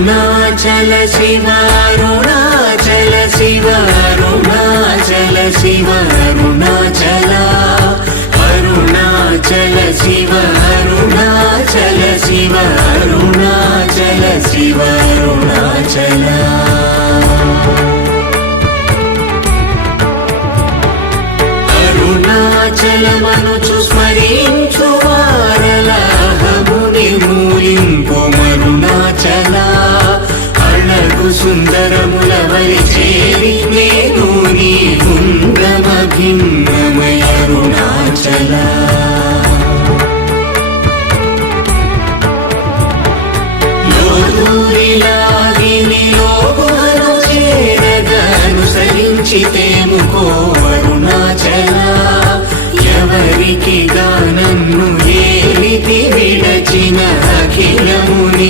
అరుణాచల శివ అరుణాచల శివ అరుణాచల శివ అరుణాచల అరుణాచల శివ అరుణాచల శివ అరుణాచల శివ అరుణాచల అరుణాచలమనుచు స్మరించు వారలహము నిర్మూలింపు మరుణాచల అళగు సుందరముల వలి చేరి నేను నీ గుండమ భిన్నమయ అరుణాచల లోదూరిలాగిని లోగుహను చేరగ అనుసరించితేముకో అరుణాచల